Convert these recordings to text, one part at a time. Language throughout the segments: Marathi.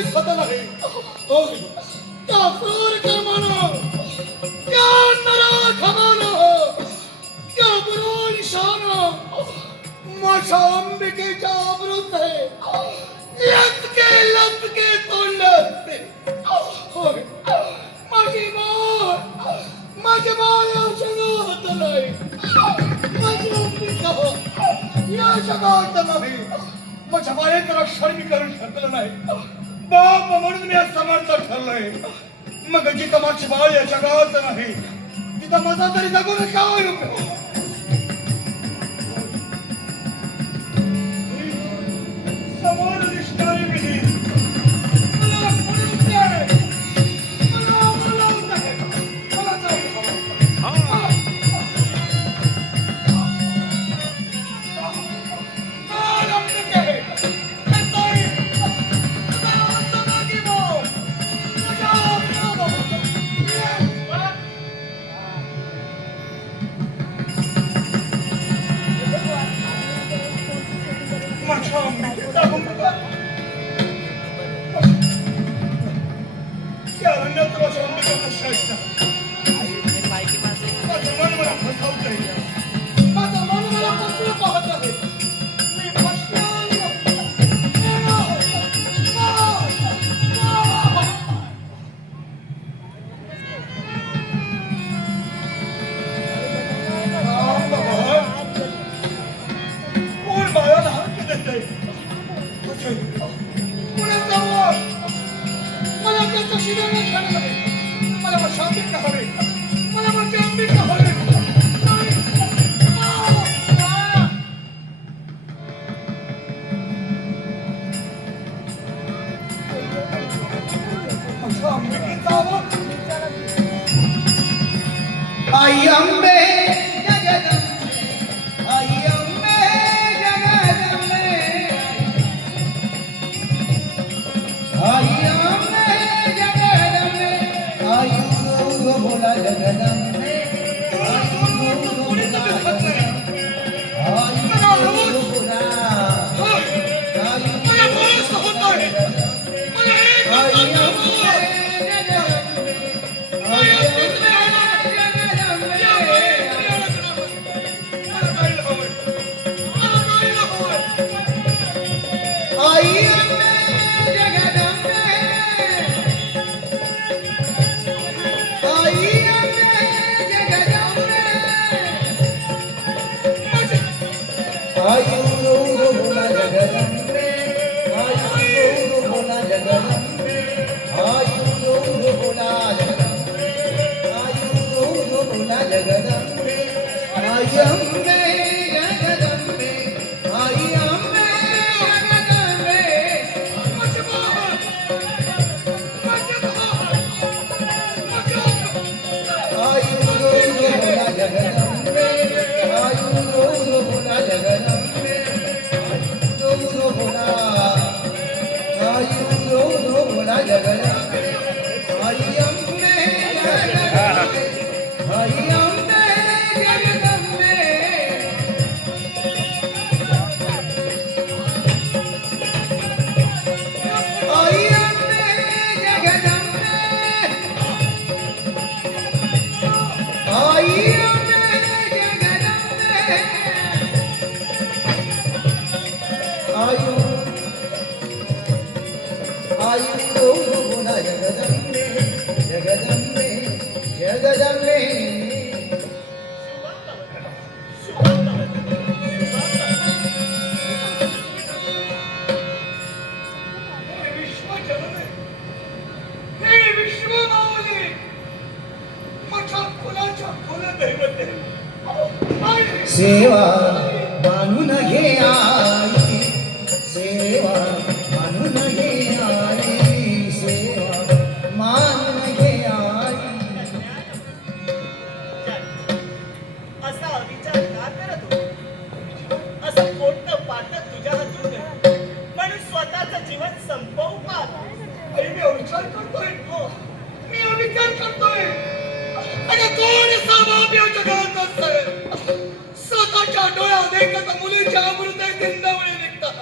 दिसत नाही. त्या क्रूर कर्मानं, त्या नराधमानं, त्या गुरुनिशानं माझ्या अंबिकेच्या अमृत लचके तोंडले असते. होय, माझी बाळ या जगात नाही. माझी अंबिका या जगात नाही. माझ्या बाळेचं रक्षण मी करू शकलो नाही. बाप म्हणून मी समर्थ ठरलोय. मग जिथं माझी बाळ या जगात नाही तिथं माझा तरी जगून काय उपयोग. समोर दिसणारी विधी मला पुढे आहे. आई अंबे जगदंबे, आई अंबे जगदंबे, आई अंबे जगदंबे, आई गो भोला जगदंबे, आई गो भोला जगदंबे, आई गो भोला, आई सेवा मानून घे आई, सेवा मानून घे आई, सेवा मानून घे आई. असा विचार का करत होतो? असं कोणतं पातक तुझ्या हातून म्हणून स्वतःचं जीवन संपवू का? मी विचार करतोय. मी विचार करतोय. आणि कोण सामान्य जगात असतं स्वतःच्या डोळ्यात एका मुलीच्या अमृत दिंडावळे निघतात.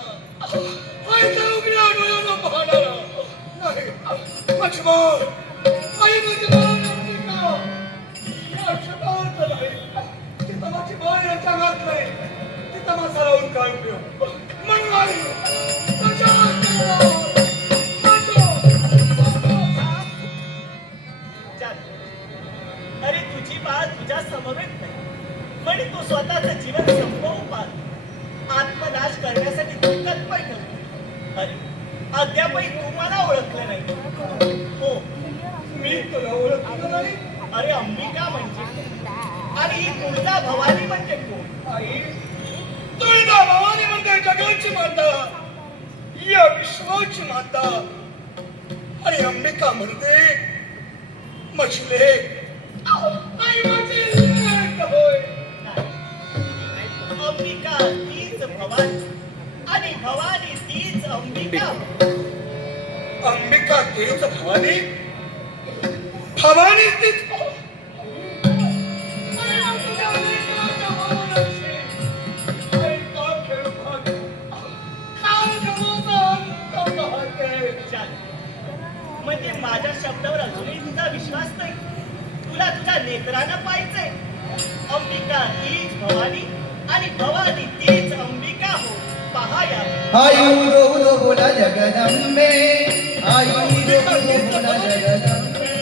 उघड्या डोळ्यानं पाहणारा तमाशा लावून काय उपयोग? म्हणून आई तुझ्या हातावर अरे तुझी बाळ तुझ्या समवेत नाही पण तू स्वतःचं जीवन संपवू पाहत आत्मनाश करण्यासाठी तू तत्पर ठरतो. अरे अद्यापही तू मला ओळखलं नाही. हो मी तुला ओळखलं नाही. अरे अंबिका म्हणजे आणि ही तुळजा भवानी म्हणजे कोण? आई तुळजा भवानी म्हणजे जगाची माता, या विश्वाची माता. आणि अंबिका म्हणते मछले आई माझी लेक होय. अंबिका तीच भवानी आणि भवानी तीच अंबिका. अंबिका तीच भवानी, भवानी तीच म्हणजे माझ्या शब्दावर अजूनही तुझा विश्वास नाही. तुला तुझ्या नेत्रानं पाहिजे. अंबिका तीच भवानी आणि भवानी तीच अंबिका हो पहाया. आयु उदो बोला जगदंबे, आयु उदो बोला जगदंबे,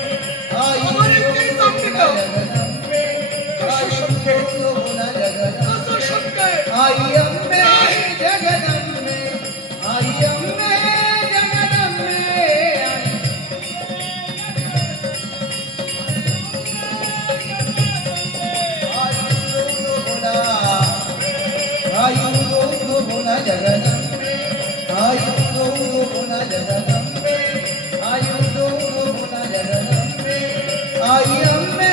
आयु उदो बोला जगदंबे, आयु उदो बोला जगदंबे, आई अंबे जगदंबे, आई अंबे जगदंबे. आयु उदो बोला जगदंबे, आयु उदो बोला जगदंबे, आयु उदो बोला जगदंबे, आई अंबे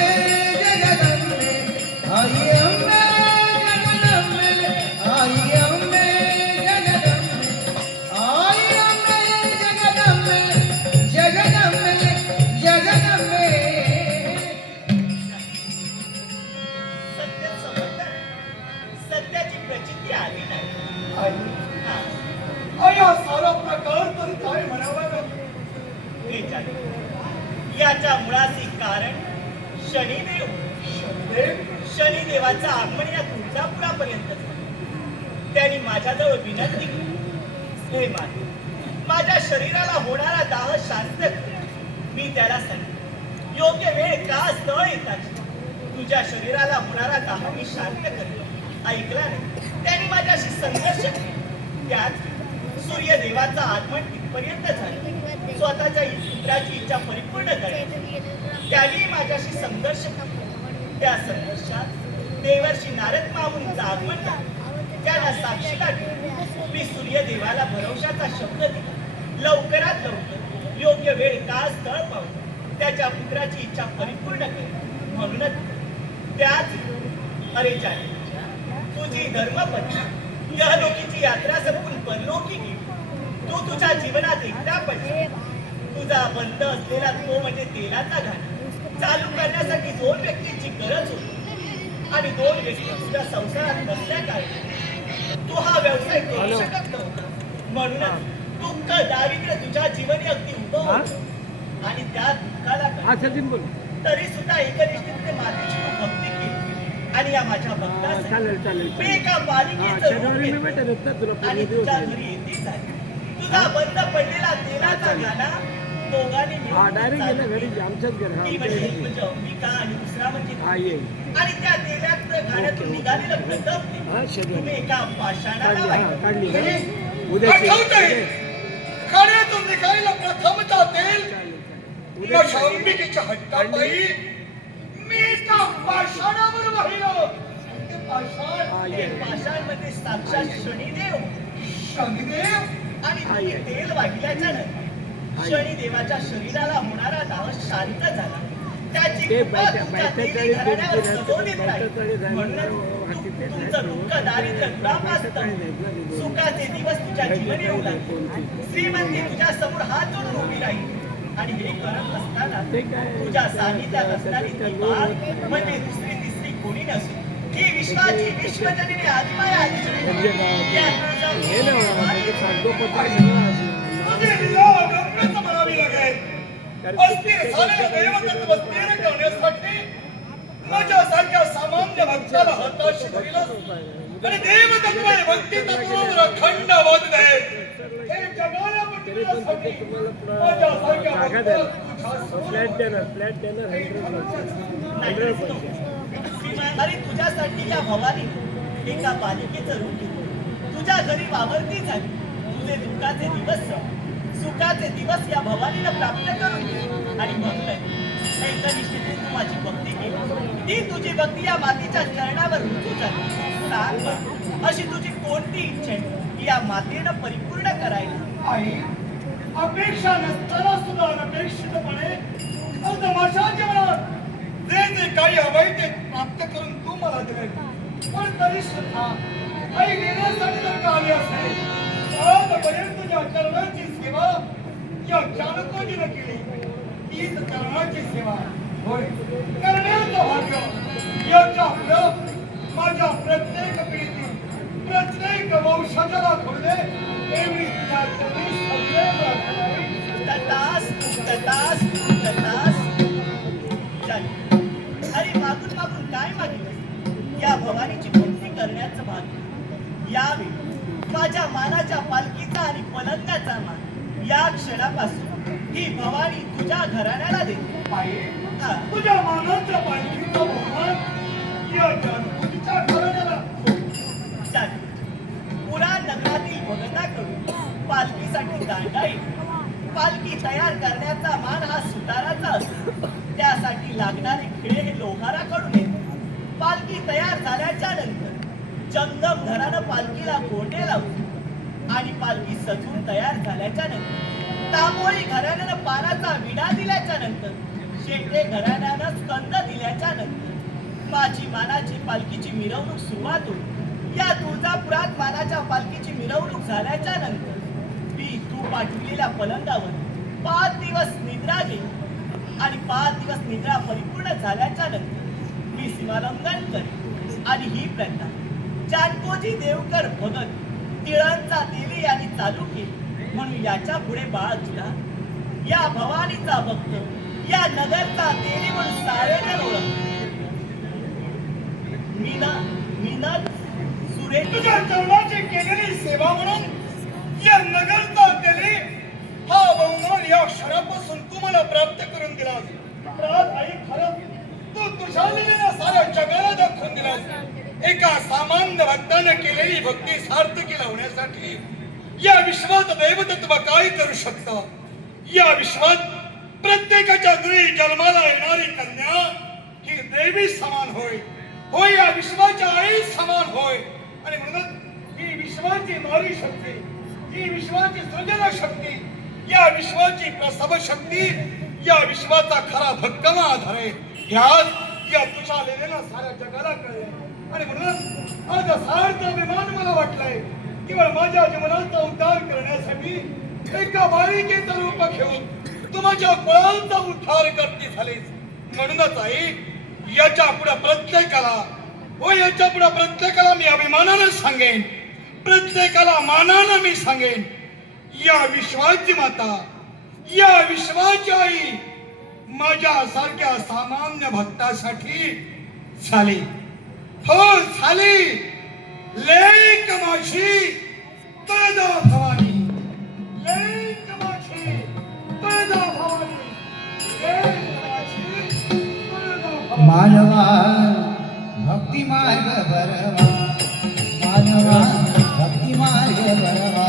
जगदंबे, आई अंबे जगदंबे, आई अंबे जगदंबे, आई अंबे जगदंबे, जगदंबे जगदंबे. सत्य समजलं. सत्याची प्रचिती आली नाही. हा, आई हा सारा प्रकार तरी काय म्हणावा नाही. हे जाणे. याच्या मुळाचे कारण शनिदेव. शनिदेवाचं आगमन या तुळजापुरापर्यंत झालं. त्यांनी माझ्याजवळ विनंती केली, हे माते, माझ्या शरीराला होणारा दाह शांत कर. मी त्याला सांगितले, योग्य वेळ का स्थळ येतात तुझ्या शरीराला होणारा दाह मी शांत करतो. ऐकला नाही. त्यांनी माझ्याशी संघर्ष केला. त्यात सूर्यदेवाचं आगमन तिथपर्यंत झालं. स्वतःच्या पुत्राची इच्छा परिपूर्ण करण्यासाठी त्यांनी माझ्याशी संघर्ष केला. त्या संघर्षात देवर्षी नारद मामुनीचं आगमन झालं. त्याला साक्षीला ठेवून मी सूर्यदेवाला भरवशाचा शब्द दिला, लवकरात लवकर योग्य वेळ काळ स्थळ पाहून त्याच्या पुत्राची इच्छा परिपूर्ण केली. म्हणूनच त्याच अरे जाने तुझी धर्मपत्नी यहलोकीची यात्रा संपून परलोकी गेली. तू तुझ्या जीवनात एकटा पडला. तुझा बंद असलेला तो म्हणजे तेलाचा घाणा चालू करण्यासाठी 2 व्यक्तींची गरज होती आणि 2 व्यक्ती तुझ्या संसारात नसल्या कारणाने तू हा व्यवसाय करू शकत नव्हता. म्हणूनच दुःख दारिद्र्य तुझ्या जीवनी अगदी उभं होतं आणि त्या दुःखाला तरी सुद्धा एकनिष्ठेने मातेची तू भक्ती केली आणि या माझ्या भक्तासाठी मी एका बालिकेचं रूप घेतलं आणि तुझ्या घरी येतीच आहे. तुझा बंद पडलेला तेलाचा घाणा दोघांनी मिळून ती म्हणजे एक म्हणजे अंबिका आणि दुसरा म्हणजे आणि त्या तेलात घाण्यातून निघालेलं प्रताप तुम्ही एका पाषाणाला वाहिलं. आठवतंय, खाण्यातून निघालेला प्रथमचा तेल माझ्या अंबिकेच्या हट्टापायी मी एका पाषाणावर वाहिलं. ते पाषाणमध्ये साक्षात शनिदेव शनिदेव आणि तुम्ही तेल वाहिल्याच्या नंतर शनिदेवाच्या शरीराला होणारा दाह शांत झाला. त्याची कृपा तुमच्या देवी घराण्यावर सबोधीत राहील. म्हणूनच तुमचं दुःख दारिद्र्य दुरापासतं. सुखाचे दिवस तुझ्या जीवनी येऊ लागले. श्रीमंती तुझ्या समोर हात जोडून उभी राहील. आणि हे करत असताना तुझ्या सानिध्यात असणारी ती बाळ म्हणजे दुसरी तिसरी कोणी नसून ही विश्वाची विश्वजननी आदिमाया आदिशक्ती त्या म्हणावी लागेल. अस्थिर झालेलं दैवतत्व स्थिर करण्यासाठी माझ्यासारख्या सामान्य भक्ताला हाताशी धरलं आणि देवता तन्मय भक्तीचा पूर्ण अखंड बोध दे हे जगाला पटविण्यासाठी माझ्यासारख्या भक्ताला अरे तुझ्यासाठी या भवानी एका बालिकेचं रूप घेतलं. तुझ्या घरी वावरती झाली. तुझे दुःखाचे दिवस सुखाचे दिवस या भवानीला प्राप्त करून घे. आणि म्हणून एकनिष्ठेने तू माझी भक्ती केली. ती तुझी भक्ती या मातीच्या चरणावर रुजू झाली. सांग बरं, अशी तुझी कोणती इच्छा आहे की या मातेनं परिपूर्ण करायला? आई अपेक्षा नसताना सुद्धा अनपेक्षितपणे माझ्या जीवनात जे जे काही हवंय ते प्राप्त करून तू मला दिले. पण तरी सुद्धा आई देण्यासाठी जर का आली असेल आजपर्यंत ज्या चरणाची सेवा या चाणकोजीनं केली तीच चरणाची सेवा होय करण्याचं भाग्य याच्या पुढं माझ्या प्रत्येक पिढीतील प्रत्येक वंशजाला घडले एवढी तुझ्या चरणी सगळे प्रार्थना आहे. तथास तथास तथास. अरे मागून मागून काय मागितलं? या भवानीची भक्ती करण्याचं भाग्य. यावेळी माझ्या मानाच्या पालखीचा आणि पलंगाचा मान या क्षणापासून ही भवानी तुझ्या घराण्याला देते. आई हा. तुझ्या मानाच्या पालखीचा बहुमान या जानकुजीच्या घराण्याला चालेल. पुरा नगरातील भगताकडून पालखीसाठी दांडा येईल. पालखी तयार करण्याचा मान हा सुताराचा असतो. त्यासाठी लागणारे खिळे हे लोहाराकडून येते. पालखी तयार झाल्याच्या नंतर जंगमधरानं पालखीला गोंडे लावले आणि पालखी सजून तयार झाल्याच्या नंतर तांबोळी घराण्यानं पानाचा विडा दिल्याच्या नंतर शेटे घराण्यानं स्कंद दिल्याच्या नंतर माझी मानाची पालखीची मिरवणूक सुरुवात होईल. या तुळजापुरात मानाच्या पालखीची मिरवणूक झाल्याच्या नंतर मी तू पाठविलेल्या पलंगावर 5 दिवस निद्रा घेईन आणि 5 दिवस निद्रा परिपूर्ण झाल्याच्या नंतर मी सीमालंघन करेन. आणि ही प्रथा जानकोजी देवकर भगत तिळांचा तेली यांनी चालू केली. म्हणून याच्या पुढे बाळ तुला या भवानीचा भक्त या नगरचा तेली म्हणून सारेजण ओळख. मीना सुरेश तुझ्या चरणाची केलेली सेवा म्हणून या नगरचा तेली हा बहुमान या क्षणापासून तू मला प्राप्त करून दिलास. आई खरंच तू तुझ्या लिहिलेल्या साऱ्या जगाला दाखवून दिलास. एका सामान्य भक्तानं केलेली भक्ती सार्थकी लावण्यासाठी या विश्वात दैवतत्व काय करू शकतं? या विश्वात प्रत्येकाच्या घरी जन्माला येणारी कन्या ही देवी समान होय होय या विश्वाच्या आई समान होय. आणि म्हणून ही विश्वाची नारी शक्ती ही विश्वाची सृजन शक्ती या विश्वाची प्रसव शक्ती या विश्वाचा खरा भक्कम आधार आहे. ह्याच या तुझ्या लिहिलेल्या साऱ्या जगाला कळले. आणि म्हणून आज सार्थ अभिमान मला वाटलाय केवळ माझ्या जीवनाचा उद्धार करण्यासाठी एका बालिकेचं रूप घेऊन तू माझ्या कुळांचा उद्धार करते झालीस. म्हणूनच आई याच्या पुढे प्रत्येकाला मी अभिमानानं सांगेन, प्रत्येकाला मानानं मी सांगेन, या विश्वाची माता या विश्वाची आई माझ्या सारख्या सामान्य भक्तासाठी झाली. हो झाली. लेक माझी तुळजा भवानी, लेक माझी तुळजा भवानी, लेक माझी तुळजा भवानी. मानवा भक्ती मार्ग बरवा, मानवा भक्ती मार्ग बरवा.